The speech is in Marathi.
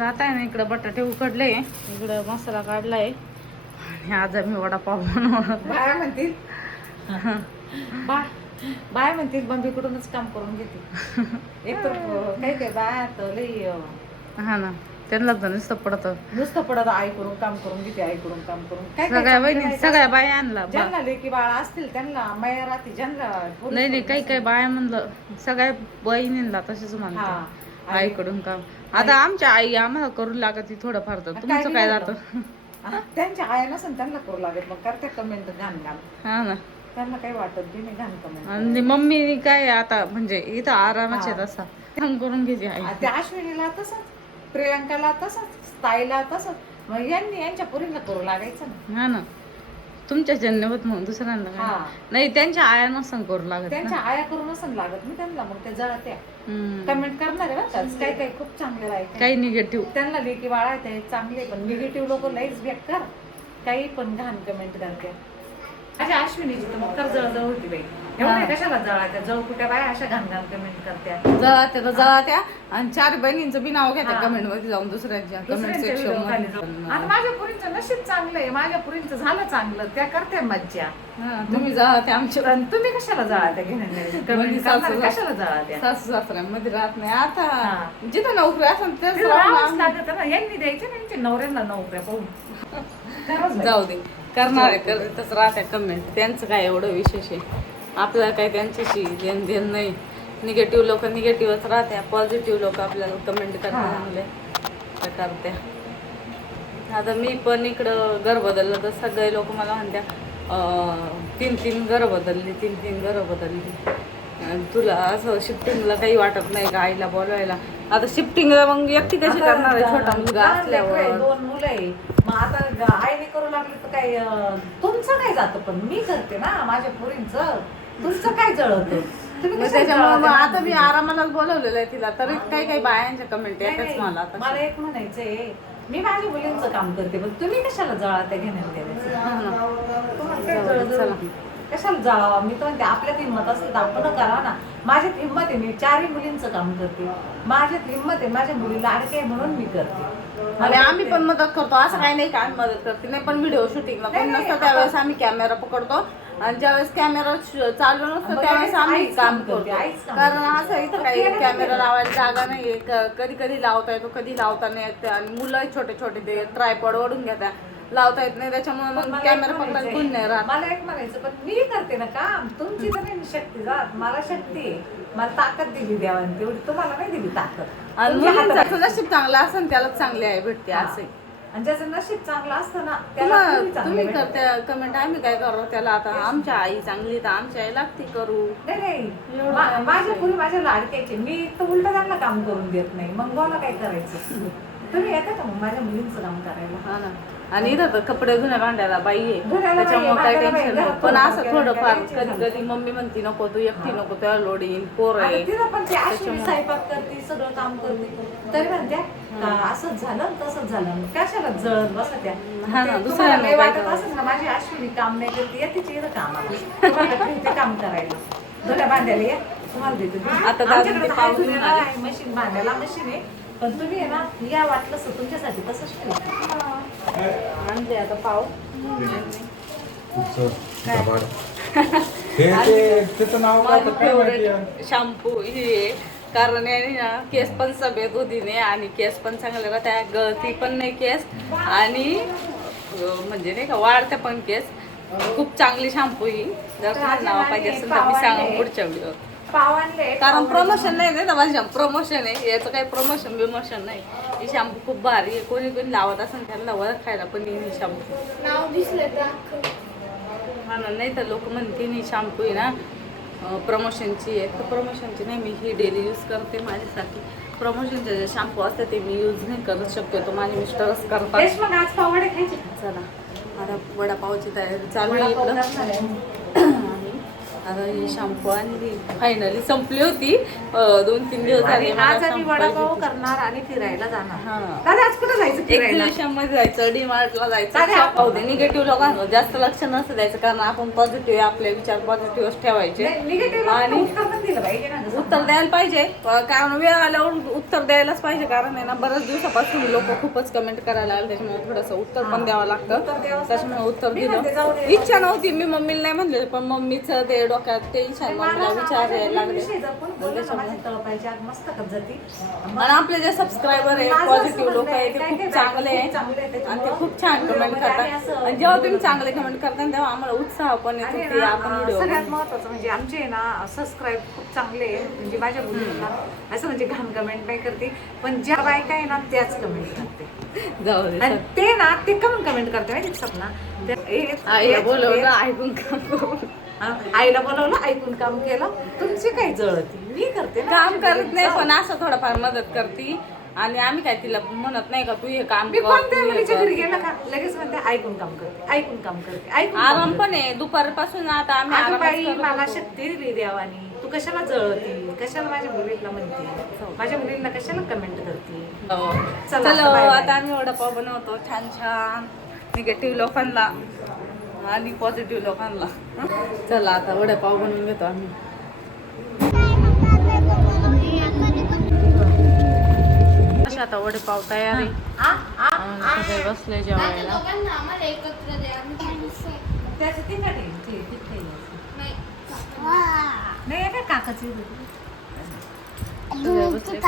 आता आहे ना इकडं बटाटे उकडले, इकडं मसाला काढलाय आणि आज आम्ही वडापाव बनवणार. बाया म्हणतील बाया म्हणतील बंबीकडूनच काम करून घेते. एक तर काही काही बाया तर लई हा ना, त्यांना तर नुसतं पडत आईकडून काम करून घेते, आईकडून काम करून काय सगळ्या बहिणी सगळ्या बाया आणला ज्यांना लेकी बाळा असतील त्यांना माया राहते, ज्यांना नाही नाही काही काही बाया म्हणलं सगळ्या बहिणींना तसेच म्हणतात आईकडून काम. आता आमच्या आई आम्हाला करू लागत थोडंफार, तर तुमचं काय जातं. त्यांच्या आया नसेल त्यांना करू लागत, मग करते कमेंट घाण घाण. हा ना, त्यांना काही वाटत नाही घाण कमेंट. आणि मम्मी काय आता म्हणजे इथं आरामच आहे तसा काम करून घ्यायची आई. त्या अश्विनीला तसंच, प्रियंकाला तसंच, ताईला तसंच, मग यांच्या पुरीला करू लागायचं ना. हा ना, तुमच्या जन्मत म्हणून दुसऱ्यांना काय नाही, त्यांच्या आया नसन करू लागत, त्यांच्या आया करू नसन लागत मी त्यांना, मग त्या जळत्या कमेंट करणार आहे बरं. काही काही खूप चांगले राहते, काही निगेटिव्ह, त्यांना लेकी बाळा ते चांगले, पण निगेटिव्ह लोक लईच बेकार, काही पण घाण कमेंट करते. अशा अश्विनीची तर मग जळजळ होती बाई, एवढ्या कशाला जळात्या, जळ कुठ्या बाया अशा घाण घाण कमेंट करत्या, जळत्या आणि 4 बहिणींचं बी नाव घेत्या कमेंट मध्ये जाऊन दुसऱ्यांच्या कमेंट सेक्शन मध्ये. आता माझ्या पुरींचं नशीब चांगलं आहे, माझ्या पुरींचं झालं चांगलं, त्या करते मज्जा. तुम्ही जळत्या आमच्या, तुम्ही कशाला जळात्या घेण्या, कशाला जळात्या, सासू सासऱ्यांमध्ये राहत नाही. आता जिथं नोकरी असेल तर लागत ना, यांनी द्यायचे ना यांच्या नवऱ्यांना नोकऱ्या पाहून. जाऊ दे, करणारे करतच राहत्या कमेंट, त्यांचं काय एवढं विशेष आहे. आपल्याला काय त्यांच्याशी देण देण नाही. निगेटिव्ह लोक निगेटिव्हच राहत्या, पॉझिटिव्ह लोक आपल्याला कमेंट करतात चांगले करत्या. आता मी पण इकडं घर बदललं तर सगळे लोक मला म्हणत्या 3 घरं बदलली, 3 घरं बदलली, तुला असं शिफ्टिंगला काही वाटत नाही का आईला बोलवायला. आता शिफ्टिंगला मग एकटी कशी करणार आहे, छोटा मुलगा असल्यावर. 2 मुलं आहे, मग आता आईने करू लागली तर काय तुमचं काय जातं, पण मी करते ना माझ्या पोरींचं, तुमचं काय जळतं. त्याच्यामुळे आता मी आरामालाच बोलवलेलं आहे तिला, तरी काही काही बायांच्या कमेंट येतच मला. मला एक म्हणायचंय, मी माझ्या मुलींचं काम करते, पण तुम्ही कशाला जळात्या घेण्यात कशाला जळावा. मी तर म्हणते आपल्यात हिंमत असेल तर आपण करा ना. माझ्यात हिंमत आहे, मी 4 मुलींचं काम करते, माझ्यात हिंमत आहे, माझ्या मुलीला अडके आहे म्हणून मी करते. आणि आम्ही पण मदत करतो, असं काही नाही का आम्ही मदत करते नाही, पण व्हिडिओ शूटिंगला पण नसतं त्यावेळेस आम्ही कॅमेरा पकडतो, आणि ज्यावेळेस कॅमेरा चालू नसतो त्यावेळेस आम्ही काम करतो. कारण असं इथं काही कॅमेरा लावायला जागा नाहीये, कधी कधी लावता येतो, कधी लावता नाही येत, आणि मुलं छोटे छोटे ते ट्रायपॉड ओढून घेतात, लावता येत नाही, त्याच्यामुळे मग कॅमेरा पकडायला कोण नाही राहत. मला एक म्हणायचं, पण मी करते ना काम, तुमची तर नाही शक्ती जात, मला शक्ती आहे, मला ताकद दिली देवाने, तेवढी तुम्हाला नाही दिली ताकद. आणि मुलींचं नशीब चांगलं असं त्यालाच चांगली आहे भेटते असे, आणि ज्याचं नशीब चांगलं असतं ना तुम्ही करते कमेंट, आम्ही काय करू त्याला. आता आमच्या आई चांगली तर आमच्या आई लागते करू. नाही माझ्या पुरी माझ्या लाडक्याचे, मी तर उलट त्यांना काम करून देत नाही, मग मला काय करायचं. तुम्ही येता का मग माझ्या मुलींचं काम करायला. हा ना, आणि इथं तर कपडे धुण्या भांड्याला बाई आहे, त्याच्यामुळे काही टेन्शन नाही. पण असं थोडंफार कधी कधी मम्मी म्हणती नको तू एकटी नको, त्याला लोड येईल, पोर आहे. पण ती अश्विनी स्वयंपाक करते, सगळं काम करते, तरी म्हणत्या असंच झालं तसंच झालं, कशाला जळत बसत्या. दुसऱ्याला वाटत असेल ना माझी अश्विनी काम नाही करते, तिची इथं कामाला काम करायला, धुण्या भांड्याला या तुम्हाला देते. आता मशीन भांड्याला मशीन आहे, पण तुम्ही आहे ना या वाटलंच तुमच्यासाठी तसंच आणते आता पाव. शॅम्पू हे, कारण केस पण सफेद होतीने, आणि केस पण चांगले राहत्या, गळती पण नाही केस, आणि म्हणजे नाही का वाढत्या पण केस. खूप चांगली शॅम्पू ही, जर तुम्हाला नाव पाहिजे असेल तर मी सांगा पुढच्या व्हिडिओ. कारण प्रमोशन नाही ना माझ्या, प्रमोशन आहे याचं, काही प्रमोशन बिमोशन नाही. ही शॅम्पू खूप भारी आहे, कोणी कोणी लावत असेल त्यांना ओळखायला पण ही शॅम्पू नाव दिसलं हा ना. नाही तर लोक म्हणतील ही शॅम्पू आहे ना प्रमोशनची आहे, तर प्रमोशनची नाही, मी ही डेली यूज करते माझ्यासाठी. प्रमोशनचे जे शॅम्पू असते ते मी यूज नाही करत शक्यतो, माझे मिस्टरच करतात. मग आज पावडे खायचे. चला आता वडापावची तयारी चालू आहे इकडं. आता ही शॅम्पू आणली फायनली संपली होती 2-3 दिवस आणि झाले मला आज आम्ही shampoo वडापाव पाहिजे. करणार आणि फिरायला जाणार. हा. दादा आज कुठं जायचं फिरायला? एक्झिबिशन मध्ये जायचं, डीमार्टला जायचं, अरे शॉप होते. निगेटिव्ह लोकांवर जास्त लक्ष नसतं द्यायचं कारण आपण पॉझिटिव्ह आपले विचार पॉझिटिव्ह ठेवायचे निगेटिव्ह आणि उत्तर पण दिलं पाहिजे ना गं. उत्तर द्यायला पाहिजे कारण वेळ आल्यावर उत्तर द्यायलाच पाहिजे कारण आहे ना बऱ्याच दिवसापासून लोक खूपच कमेंट करायला लागले त्याच्यामुळे थोडंसं उत्तर पण द्यावं लागतं उत्तर द्यावंच त्याच्यामुळे उत्तर मी म्हणते जाऊ दिलं. दे. इच्छा नव्हती मी मम्मीला नाही म्हणले पण मम्मीचं ते डोक्यात टेन्शन मम्मीला विचार यायला लागले विषय जपून बोलू ना, माझी तळपायची आग मस्त जाती. आणि आपले जे सबस्क्रायबर आहे माझं पॉझिटिव्ह असं लोक आहे ते म्हणणं आहे, खूप काय चांगले आहे खूप चांगले आहे आणि ते खूप छान कमेंट करतात आणि जेव्हा तुम्ही चांगले कमेंट करता तेव्हा आम्हाला उत्साह पण येतो आणि की ना, आपण व्हिडिओ सगळ्यात महत्वाचं म्हणजे आमचे आहे ना सबस्क्राईब खूप चांगले आहे म्हणजे माझ्या मुलींना असं म्हणजे घाण कमेंट नाही करते पण ज्या बायका आहे ना त्याच कमेंट करते जाऊ दे आणि ते ना ते कमेंट करते माहिती का सपना आईला बोलवलं ऐकून काम करू. आईला बोलवलं ऐकून काम केलं तुमची काय जळती मी करते ना. काम करत नाही पण असं थोडंफार मदत करते आणि आम्ही काय तिला म्हणत नाही का तू हे काम मी कर, कोणत्या तू हे मुलीच्या कर. घरी गेला का लगेच म्हणते ऐकून काम करते ऐकून काम करते ऐकून काम आराम करते. पण आहे दुपारपासून आता आम्ही अगं आरामच बाई करत मला होतो. शक्ती दिली देवानी तू कशाला जळती कशाला माझ्या मुलीला म्हणते माझ्या मुलींना कशाला कमेंट करते हो. चला, चलो बाय बाय. आता आम्ही वडापाव बनवतो छान छान निगेटिव्ह लोकांना आणि पॉझिटिव्ह लोकांना चला आता वडापाव बनवून घेतो आम्ही अशा आता वडापाव तयार आहे आणि सगळे बसले जेवायला त्याचं तिखट आहे, तिखट आहे. नाही काय काकाची सगळे बसले